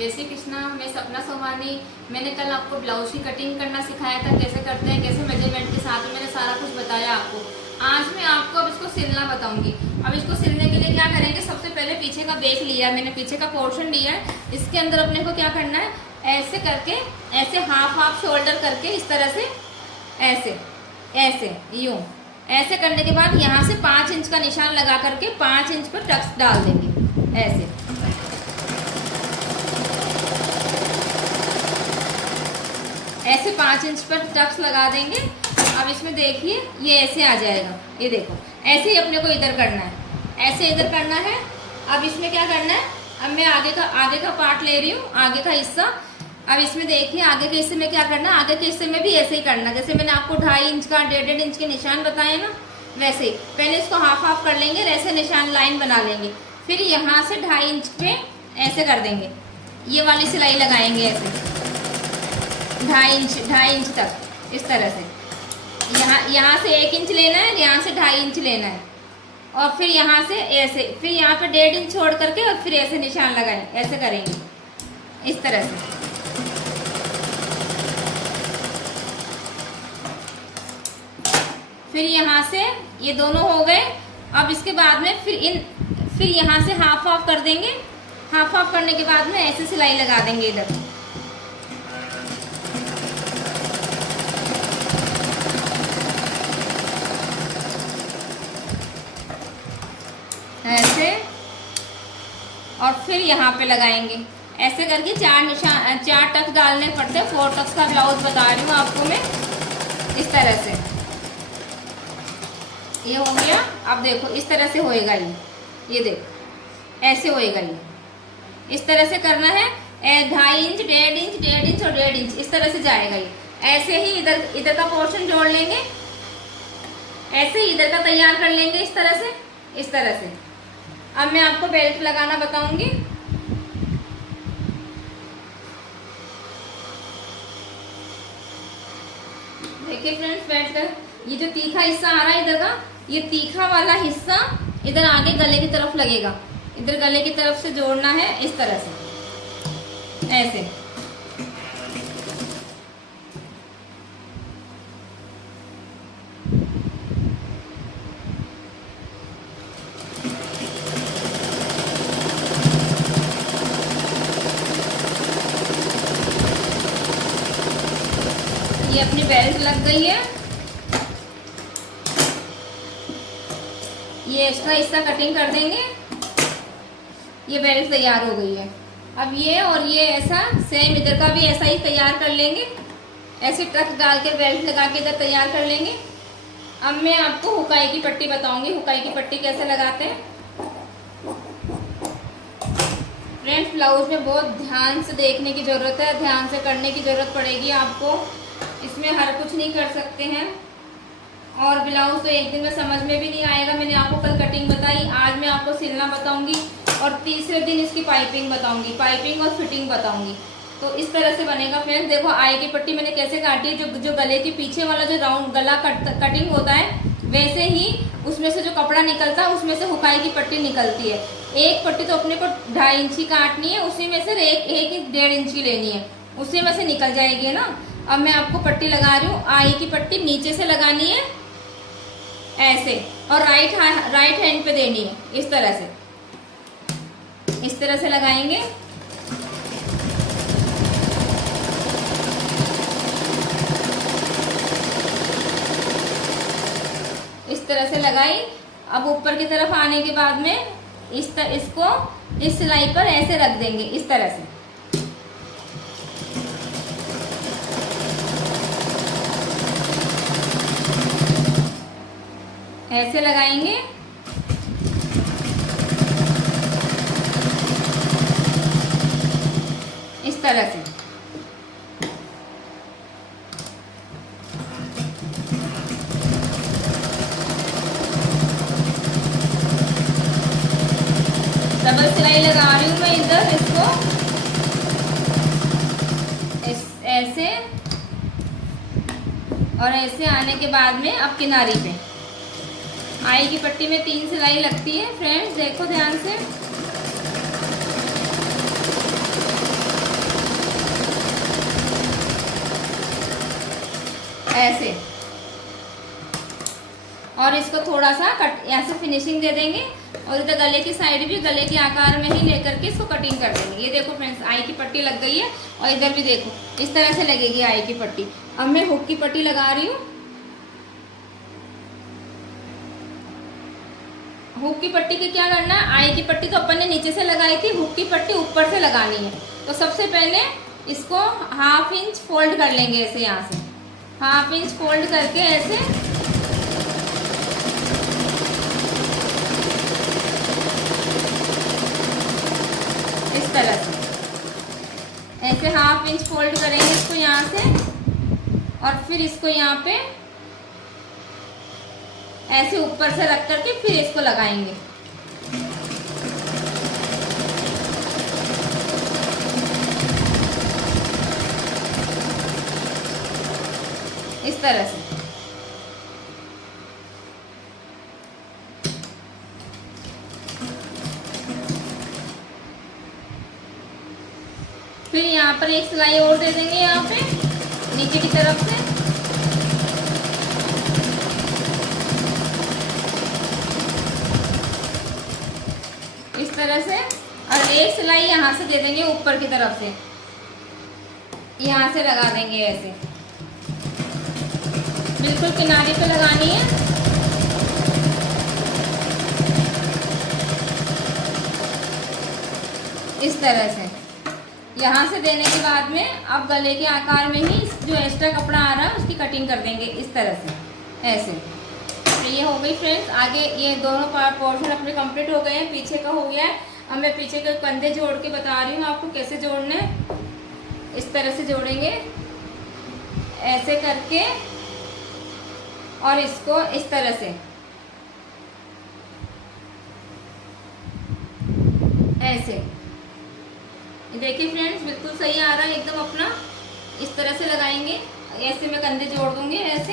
जय श्री कृष्णा। मैं सपना सोमानी। मैंने कल आपको ब्लाउज की कटिंग करना सिखाया था, कैसे करते हैं, कैसे मेजरमेंट के साथ में मैंने सारा कुछ बताया आपको। आज मैं आपको अब इसको सिलना बताऊंगी। अब इसको सिलने के लिए क्या करेंगे, सबसे पहले पीछे का बेक लिया मैंने, पीछे का पोर्शन लिया है। इसके अंदर अपने को क्या करना है, ऐसे करके, ऐसे हाफ हाफ शोल्डर करके, इस तरह से, ऐसे ऐसे यूं, ऐसे करने के बाद यहाँ से 5 इंच का निशान लगा करके 5 इंच पर टक्स डाल देंगे, ऐसे। ऐसे 5 इंच पर टक्स लगा देंगे। अब इसमें देखिए ये ऐसे आ जाएगा, ये देखो ऐसे ही अपने को इधर करना है, ऐसे इधर करना है। अब इसमें क्या करना है, अब मैं आगे का पार्ट ले रही हूँ, आगे का हिस्सा। अब इसमें देखिए आगे के हिस्से में क्या करना है, आगे के हिस्से में भी ऐसे ही करना, जैसे मैंने आपको 2.5 इंच का 1.5 इंच के निशान बताए ना, वैसे ही पहले इसको हाफ हाफ कर लेंगे, ऐसे निशान लाइन बना लेंगे। फिर यहाँ से 2.5 इंच पे ऐसे कर देंगे, ये वाली सिलाई लगाएंगे ऐसे 2.5 इंच तक, इस तरह से। यहाँ से 1 इंच लेना है, यहाँ से 2.5 इंच लेना है, और फिर यहाँ से ऐसे, फिर यहाँ पे 1.5 इंच छोड़ करके और फिर ऐसे निशान लगाएं, ऐसे करेंगे इस तरह से। फिर यहाँ से ये दोनों हो गए। अब इसके बाद में फिर यहाँ से हाफ हाफ कर देंगे। हाफ हाफ करने के बाद में ऐसे सिलाई लगा देंगे इधर, ऐसे, और फिर यहाँ पे लगाएंगे ऐसे करके 4 टक्स डालने पड़ते हैं। 4 टक्स का ब्लाउज बता रही हूँ आपको मैं, इस तरह से। ये हो गया। अब देखो इस तरह से होएगा ये देखो ऐसे होएगा ये, इस तरह से करना है। 2.5 इंच, 1.5 इंच, 1.5 इंच और 1.5 इंच, इस तरह से जाएगा ये। ऐसे ही इधर का पोर्शन जोड़ लेंगे, ऐसे ही इधर का तैयार कर लेंगे, इस तरह से, इस तरह से। अब मैं आपको बेल्ट लगाना बताऊंगी। देखिए फ्रेंड्स, बेल्ट का ये जो तीखा हिस्सा आ रहा है इधर का, ये तीखा वाला हिस्सा इधर आगे गले की तरफ लगेगा, इधर गले की तरफ से जोड़ना है, इस तरह से, ऐसे। ये अपनी बेल्ट लग गई है। ये एक्स्ट्रा हिस्सा कटिंग कर देंगे। ये बेल्ट तैयार हो गई है। अब ये और ये ऐसा सेम, इधर का भी ऐसा ही तैयार कर लेंगे, ऐसे टक डाल के बेल्ट लगा के इधर तैयार कर लेंगे। अब मैं आपको हुकाई की पट्टी बताऊंगी, हुकाई की पट्टी कैसे लगाते हैं। फ्रेंड्स, ब्लाउज में बहुत ध्यान से देखने की जरूरत है, ध्यान से करने की जरूरत पड़ेगी आपको। इसमें हर कुछ नहीं कर सकते हैं, और ब्लाउज तो एक दिन में समझ में भी नहीं आएगा। मैंने आपको कल कटिंग बताई, आज मैं आपको सिलना बताऊंगी, और तीसरे दिन इसकी पाइपिंग बताऊंगी, पाइपिंग और फिटिंग बताऊंगी। तो इस तरह से बनेगा फ्रेंड्स। देखो आई की पट्टी मैंने कैसे काटी है, जो गले के पीछे वाला जो राउंड गला कटिंग होता है, वैसे ही उसमें से जो कपड़ा निकलता है उसमें से हुकाई की पट्टी निकलती है। एक पट्टी तो अपने को 2.5 इंची काटनी है, उसी में से एक 1.5 इंच की लेनी है, उसी में से निकल जाएगी ना। अब मैं आपको पट्टी लगा रही हूँ। आई की पट्टी नीचे से लगानी है ऐसे, और राइट हैंड पे देनी है, इस तरह से, इस तरह से लगाएंगे। इस तरह से लगाई। अब ऊपर की तरफ आने के बाद में इसको इस सिलाई पर ऐसे रख देंगे, इस तरह से। ऐसे लगाएंगे। इस तरह से। डबल सिलाई लगा रही हूँ मैं इधर, इसको ऐसे, और ऐसे आने के बाद में अब किनारी पे आई की पट्टी में 3 सिलाई लगती है फ्रेंड्स, देखो ध्यान से। ऐसे। और इसको थोड़ा सा कट ऐसे फिनिशिंग दे देंगे और इधर गले की साइड भी गले के आकार में ही लेकर के इसको कटिंग कर देंगे। ये देखो फ्रेंड्स, आई की पट्टी लग गई है और इधर भी देखो इस तरह से लगेगी आई की पट्टी। अब मैं हुक की पट्टी लगा रही हूँ। हुक की पट्टी के क्या करना है, आई की पट्टी तो अपन ने नीचे से लगाई थी, हुक की पट्टी ऊपर से लगानी है। तो सबसे पहले इसको 1/2 इंच फोल्ड कर लेंगे ऐसे, यहाँ से 1/2 इंच फोल्ड करके ऐसे इस तरह से ऐसे 1/2 इंच फोल्ड करेंगे इसको यहाँ से, और फिर इसको यहाँ पे ऐसे ऊपर से रख करके फिर इसको लगाएंगे। इस तरह से फिर यहाँ पर एक सिलाई और दे देंगे यहाँ पे नीचे की तरफ से। इस तरह से, और एक सिलाई यहाँ से दे देंगे ऊपर की तरफ से, यहाँ से लगा देंगे ऐसे, बिल्कुल किनारे पे लगानी है। इस तरह से यहाँ से देने के बाद में अब गले के आकार में ही जो एक्स्ट्रा कपड़ा आ रहा है उसकी कटिंग कर देंगे इस तरह से ऐसे। तो ये हो गई फ्रेंड्स। आगे ये दोनों पोर्शन अपने कंप्लीट हो गए हैं, पीछे का हो गया है। अब मैं पीछे के कंधे जोड़ के बता रही हूँ आपको कैसे जोड़ने हैं। इस तरह से जोड़ेंगे ऐसे करके, और इसको इस तरह से ऐसे। देखिए फ्रेंड्स, बिल्कुल सही आ रहा है एकदम अपना। इस तरह से लगाएंगे, ऐसे मैं कंधे जोड़ दूंगी ऐसे।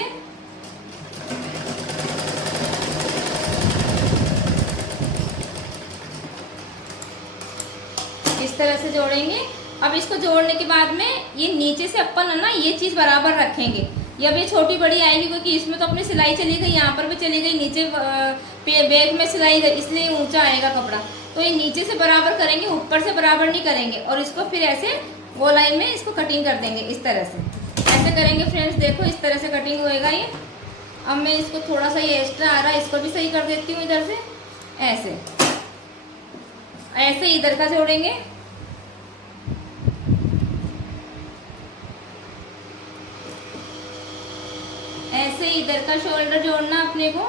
इस तरह से जोड़ेंगे। अब इसको जोड़ने के बाद में ये नीचे से अपन है ना ये चीज बराबर रखेंगे। ये अब ये छोटी बड़ी आएगी क्योंकि इसमें तो अपनी सिलाई चली गई, यहाँ पर भी चली गई, नीचे बैक में सिलाई गई, इसलिए ऊंचा आएगा कपड़ा। तो ये नीचे से बराबर करेंगे, ऊपर से बराबर नहीं करेंगे। और इसको फिर ऐसे गोलाई में इसको कटिंग कर देंगे इस तरह से। ऐसे करेंगे फ्रेंड्स, देखो इस तरह से कटिंग होएगा ये। अब मैं इसको थोड़ा सा ये एक्स्ट्रा आ रहा है इसको भी सही कर देती हूँ इधर से ऐसे। ऐसे इधर का जोड़ेंगे, ऐसे इधर का शोल्डर जोड़ना अपने को।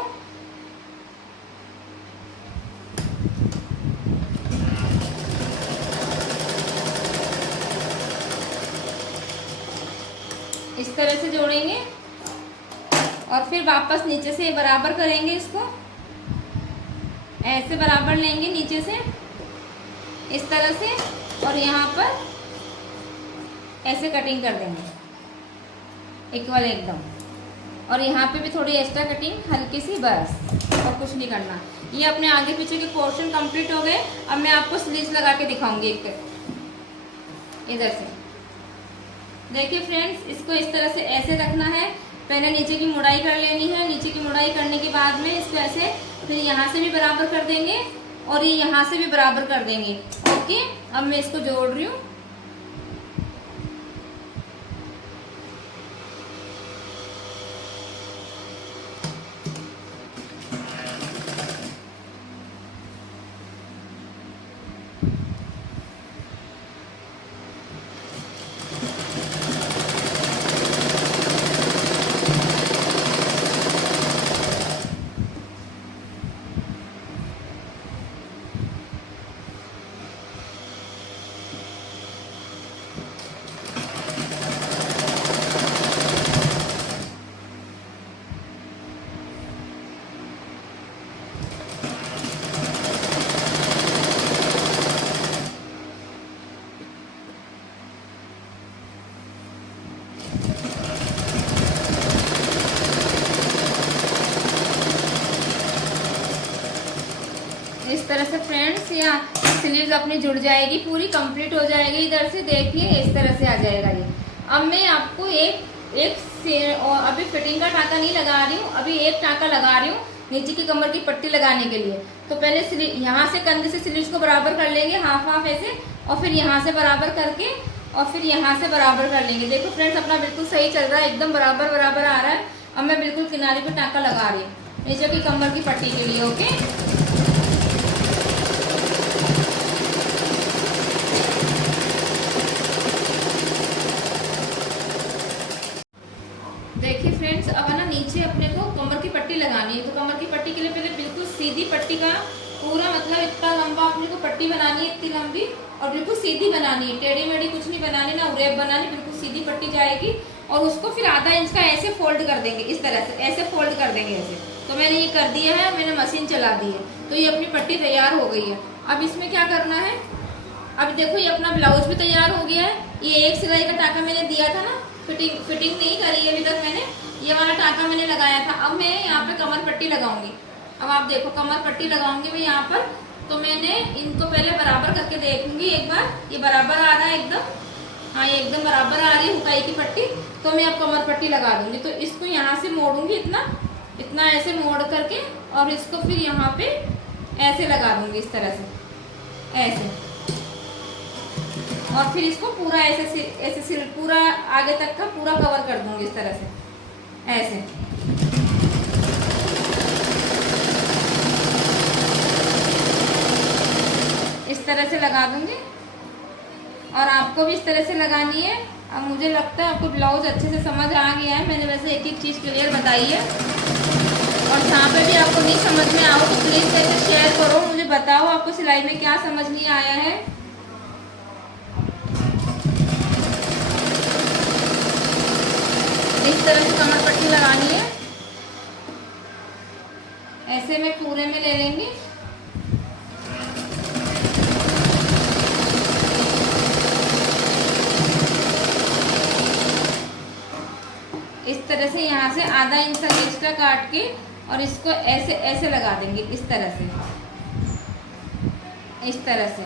इस तरह से जोड़ेंगे और फिर वापस नीचे से बराबर करेंगे इसको, ऐसे बराबर लेंगे नीचे से इस तरह से, और यहाँ पर ऐसे कटिंग कर देंगे इक्वल एकदम। और यहाँ पे भी थोड़ी एक्स्ट्रा कटिंग हल्की सी, बस और कुछ नहीं करना। ये अपने आगे पीछे के पोर्शन कंप्लीट हो गए। अब मैं आपको स्लीव्स लगा के दिखाऊंगी एक इधर से। देखिए फ्रेंड्स, इसको इस तरह से ऐसे रखना है। पहले नीचे की मुड़ाई कर लेनी है। नीचे की मुड़ाई करने के बाद में इसको ऐसे फिर यहाँ से भी बराबर कर देंगे और ये यहाँ से भी बराबर कर देंगे। ओके, अब मैं इसको जोड़ रही हूँ। इस तरह से फ्रेंड्स यहाँ स्लीव्स अपनी जुड़ जाएगी, पूरी कंप्लीट हो जाएगी। इधर से देखिए इस तरह से आ जाएगा ये। अब मैं आपको एक और अभी फिटिंग का टाँका नहीं लगा रही हूँ, अभी एक टाँका लगा रही हूँ नीचे की कमर की पट्टी लगाने के लिए। तो पहले यहाँ से कंधे से स्लीव्स को बराबर कर लेंगे, हाफ हाफ ऐसे, और फिर यहाँ से बराबर करके और फिर यहाँ से बराबर कर लेंगे। देखो फ्रेंड्स, अपना बिल्कुल सही चल रहा है, एकदम बराबर बराबर आ रहा है। अब मैं बिल्कुल किनारे पे टाँका लगा रही हूँ नीचे की कमर की पट्टी के लिए। ओके, देखिए फ्रेंड्स, अब है ना नीचे अपने को कमर की पट्टी लगानी है। तो कमर की पट्टी के लिए पहले बिल्कुल सीधी पट्टी का पूरा मतलब इतना लंबा अपने को पट्टी बनानी है, इतनी लंबी, और बिल्कुल सीधी बनानी है, टेढ़ी मेढ़ी कुछ नहीं बनानी, ना उरेब बनानी, बिल्कुल सीधी पट्टी जाएगी। और उसको फिर आधा इंच का ऐसे फोल्ड कर देंगे, इस तरह से ऐसे फोल्ड कर देंगे ऐसे। तो मैंने ये कर दिया है, मैंने मशीन चला दी है, तो ये अपनी पट्टी तैयार हो गई है। अब इसमें क्या करना है, अब देखो ये अपना ब्लाउज भी तैयार हो गया है। ये एक सिलाई का टाँका मैंने दिया था ना, फिटिंग नहीं करी है अभी तक मैंने, ये वाला टाँका मैंने लगाया था। अब मैं यहाँ पे कमर पट्टी लगाऊंगी। अब आप देखो, कमर पट्टी लगाऊंगी मैं यहाँ पर। तो मैंने इनको पहले बराबर करके देखूंगी एक बार, ये बराबर आ रहा है एकदम, हाँ ये एकदम बराबर आ रही है हुकाई की पट्टी। तो मैं अब कमर पट्टी लगा दूंगी। तो इसको यहाँ से मोड़ूंगी, इतना इतना ऐसे मोड़ करके, और इसको फिर यहाँ पे ऐसे लगा दूंगी इस तरह से ऐसे, और फिर इसको पूरा ऐसे पूरा आगे तक का पूरा कवर कर दूंगी इस तरह से ऐसे। इस तरह से लगा दूंगी, और आपको भी इस तरह से लगानी है। अब मुझे लगता है आपको ब्लाउज अच्छे से समझ आ गया है, मैंने वैसे एक एक चीज़ क्लियर बताई है। और जहाँ पे भी आपको नहीं समझ में आओ तो प्लीज़ ऐसे शेयर करो, मुझे बताओ आपको सिलाई में क्या समझ नहीं आया है। इस तरह से कमर पट्टी लगानी है, ऐसे में पूरे में ले लेंगे। इस तरह से यहाँ से आधा इंच तक एक्स्ट्रा काट के, और इसको ऐसे ऐसे लगा देंगे इस तरह से, इस तरह से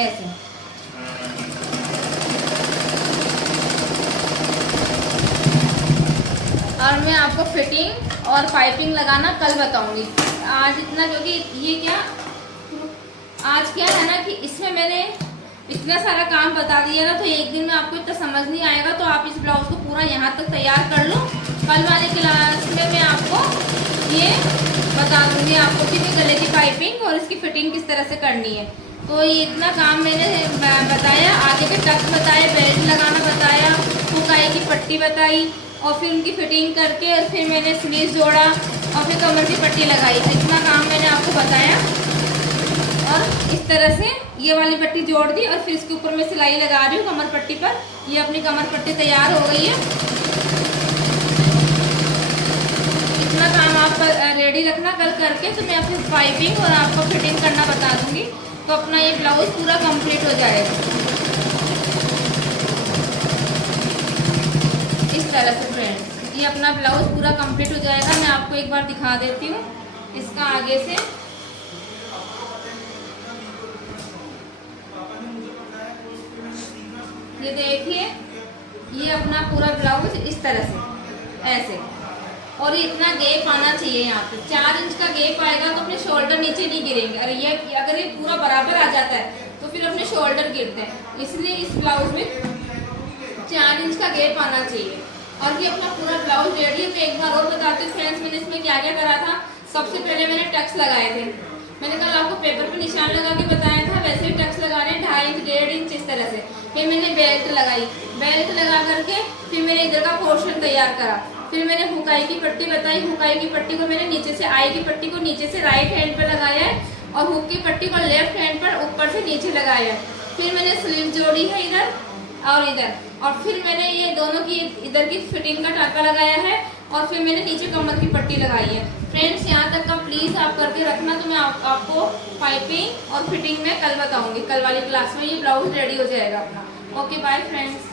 ऐसे। और मैं आपको फिटिंग और पाइपिंग लगाना कल बताऊंगी। आज इतना, क्योंकि ये क्या आज क्या है ना कि इसमें मैंने इतना सारा काम बता दिया ना, तो एक दिन में आपको इतना समझ नहीं आएगा। तो आप इस ब्लाउज को पूरा यहाँ तक तैयार कर लो। कल वाली क्लास में मैं आपको ये बता दूंगी आपको कि गले की पाइपिंग और इसकी फिटिंग किस तरह से करनी है। तो ये इतना काम मैंने बताया, आगे के टक्स बताए, बेल्ट लगाना बताया, हुकाई की पट्टी बताई, और फिर उनकी फिटिंग करके, और फिर मैंने स्लीव जोड़ा, और फिर कमर की पट्टी लगाई। इतना काम मैंने आपको बताया। और इस तरह से ये वाली पट्टी जोड़ दी, और फिर इसके ऊपर मैं सिलाई लगा रही हूँ कमर पट्टी पर। ये अपनी कमर पट्टी तैयार हो गई है। इतना काम आप रेडी रखना, कल करके तो मैं अपनी पाइपिंग और आपको फिटिंग करना बता दूंगी। तो अपना ये ब्लाउज पूरा कंप्लीट हो जाएगा इस तरह से फ्रेंड्स। ये अपना ब्लाउज पूरा कंप्लीट हो जाएगा। मैं आपको एक बार दिखा देती हूँ इसका आगे से। ये देखिए, ये अपना पूरा ब्लाउज इस तरह से ऐसे, और ये इतना गैप आना चाहिए। यहाँ पे 4 इंच का गैप आएगा तो अपने शोल्डर नीचे नहीं गिरेंगे। अरे ये अगर ये पूरा बराबर आ जाता है तो फिर अपने शोल्डर गिरते हैं, इसलिए इस ब्लाउज में 4 इंच का गैप आना चाहिए। और ये अपना पूरा ब्लाउज रेडी है। तो एक बार और बताती हूँ फ्रेंड्स, मैंने इसमें क्या क्या करा था। सबसे पहले मैंने टक्स लगाए थे। मैंने कल आपको पेपर पे निशान लगा के बताया था, वैसे ही टक्स लगाने 2.5 इंच 1.5 इंच इस तरह से। फिर मैंने बेल्ट लगाई, बेल्ट लगा करके फिर मैंने इधर का पोर्शन तैयार करा। फिर मैंने हुकाई की पट्टी बताई, हुकाई की पट्टी को मैंने नीचे से, आई की पट्टी को नीचे से राइट हैंड पर लगाया है, और हुक की पट्टी को लेफ्ट हैंड पर ऊपर से नीचे लगाया है। फिर मैंने स्लीव जोड़ी है इधर और इधर, और फिर मैंने ये दोनों की इधर की फिटिंग का टाँका लगाया है, और फिर मैंने नीचे कमर की पट्टी लगाई है। फ्रेंड्स यहाँ तक का प्लीज़ आप करके रखना। तो मैं आपको पाइपिंग और फिटिंग में कल बताऊंगी, कल वाली क्लास में। ये ब्लाउज रेडी हो जाएगा अपना। Okay bye friends.